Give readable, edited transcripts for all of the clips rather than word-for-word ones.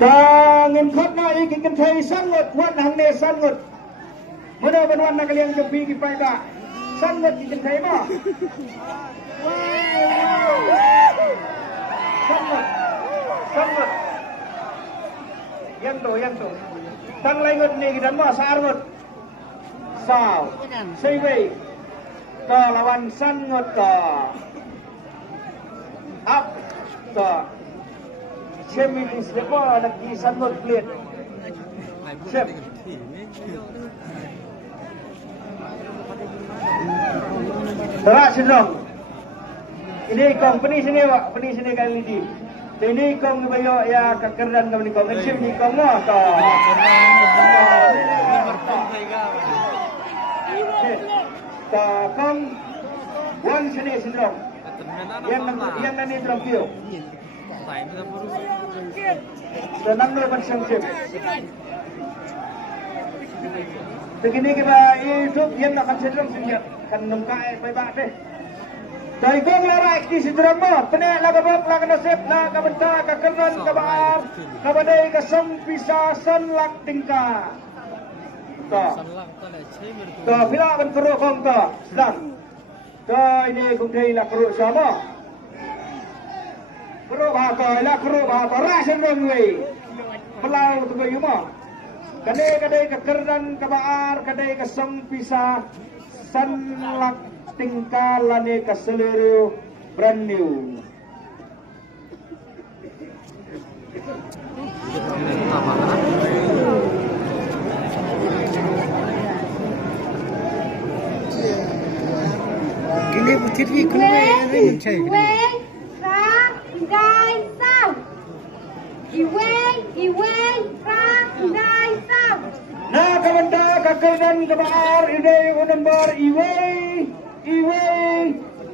Dan ingkot na ikikin tayo sangot, wan hangne sangot. Muna banwan na kaliang gabi kipay ka. Sangot ikikin tayo mo. Sangot. Sangot. Yan to. Tang laingot ni kitan mo sa arngot. Saw. Sayway. Ke lawan sangot ke. Up. Ke. Semilis lepo lagi sangot plate. Siap. Terak sindong. Ini kong penis ini wak, penis ini kali ini. Ini kong bayo ya kekerdan kami kong ngecim ni kong mo to. To kong wan sini sindong. Yang nani dalam pio. Tenang dulu macam sim. Begini kita hidup yang nak sindrom sendiri kan nungkai baik deh. Dari kong larak di sindrom mo, penek laga bab laga nasib laga benta kakenan kabar kabadai kasem pisah sanlak tingka. To bila benteruk kong to sedang. To ini kong dai lah keruk sama. Keruk bahasa rasen rongway. Pelau tu bayu mo. Kadai kekerdan kabar kadai kasem pisah sanlak tingkah lane keseluruh brand new. Kini butir ni keluar ni macam ni. Dai sao. Iwe dai sao. Nah kabanda kakenan kabar ide nomor iwe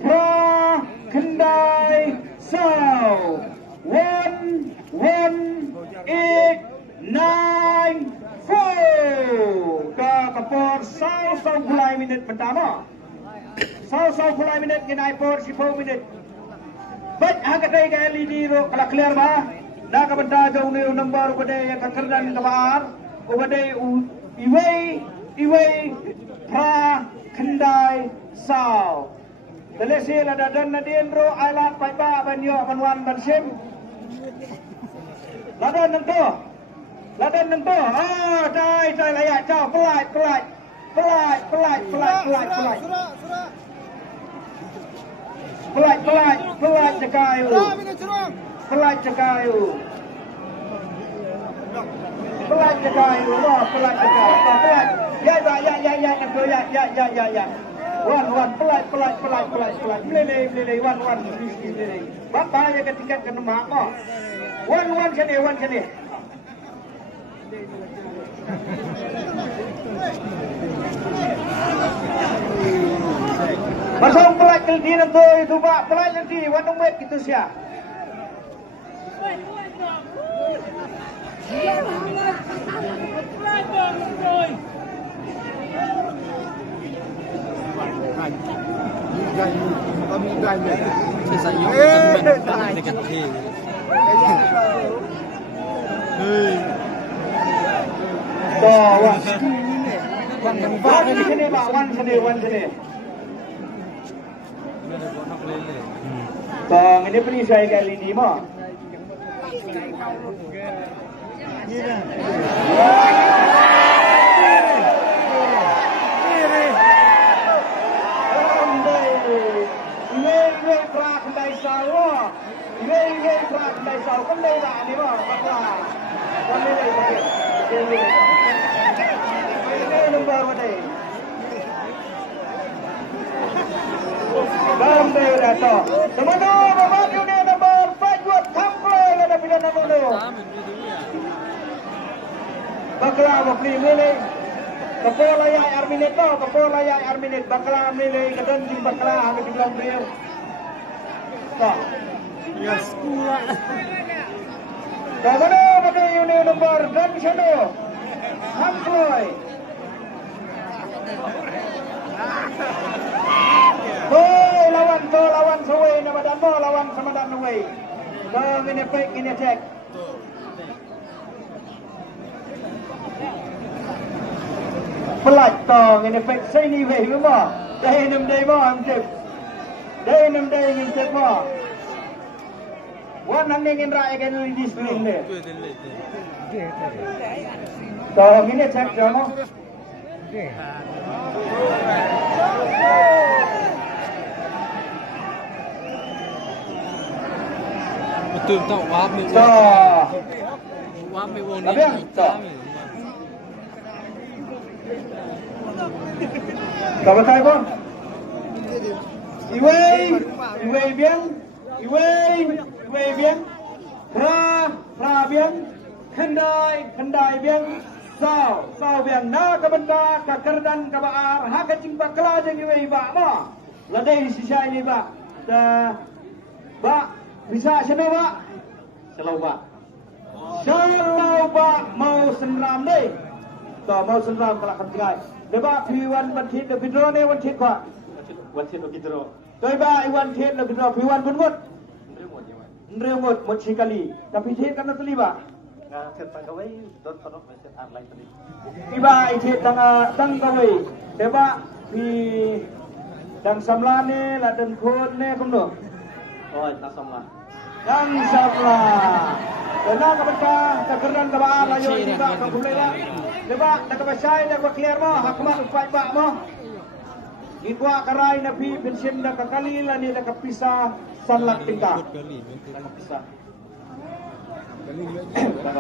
pra kendai saw 1184 ke kapor saw pulai minit pertama saw pulai minit kenai por 10 minit baik agak dari ke LED ro kalau clear bah dah kabanda jauh ni nomor pada yang kakenan kabar pada iwe pra kendai saw. Telesi lada dan nadien ro alat paipa banyo banwan bansim. Ladan nento. Ah, dai layak cau pelai. Pelai cekayu. Pelai cekayu. Ya. Wan pelai. Belai. Wan belai. Bapa ya ketika kena mak mo. Wan sini. Pasang pelai keldi nanti itu pak pelai nanti wan umet gitu sia. Wan sini. Bang, ini perisai kali ini mah. Kendai saw kendai dah ni mah. Ini nombor mana? Bambai dah tu. Teman-teman, bapak ini nombor 5 buat kamplay ada pilihan nombor tu. Bakla beli milih. Kapol layak arminit tu, bakla milih kedan di bakla ada di dalam beliau. Tak. Ya sekolah. Teman-teman, pakai unit nombor dan sana. Kamplay. Lawan sawai nama dan lawan sama dan away. Ini fake ini check. pelat tong in effect sini weh mo. Dai nam dai mo am tip. Dai nam dai ngin tip mo. Wan nang ngin rai kan li disiplin le. Tong ini cek mo. Betul tak wap ni. So, Wap ni wong ni. Tapi yang tak. Kau betul pun? Iwei biang, iwei biang, pra biang, kendai biang, sao biang. Na kabenda kakerdan kabaar, hak cingpak kela jeng iwei ba ma. Ladai sisa ini ba, ba bisa seno ba, selau ba mau senram deh.ต่อมาสำหรับกลางกันได้เดี๋ยวบ้าพี่วันทิศเดี๋ยวพี่รอเนี่ยวันทิศกว่าวันทิศเราคิดรอโดยบ้าไอ้วันทิศเราพี่รอพี่วันบุญหมดเรื่องหมดชิกาลีแต่พี่ทิศกันนั่นตลีบ้าเทศตั้งเอาไว้โดนตลกไม่เสร็จอะไรตลีพี่บ้าไอ้เทศตั้งเอาไว้เดี๋ยวบ้าพี่ดังสำลาเนี่ยละดังโคนเนี่ยคุณดูโอ้ยดังสำลาKarena kepada kekeran kebaar layu juga kebulewa. Leba nak kebasai nak clear mo hakmat upai ba mo. Itwa karai nabi pension nak kalila ni nak pisah sanlat tingkah. Nak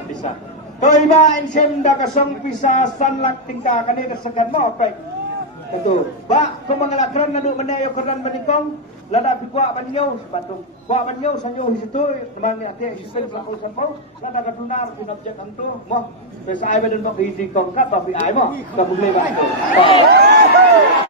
pisah. Toy ba pension nak kasong pisah sanlat tingkah kani kesekan mo apa? Tentu. Ba kung mga lakran na doon manayo karan manikong lada bigwa banyo batung. Kwa banyo sanyo hisitu naman ni ate hisitu pelakon po. Lada kadunar pinabjek anto mo. Besa ay ba din mo hisi kong ka tapi ay mo. Kabulay ba ito?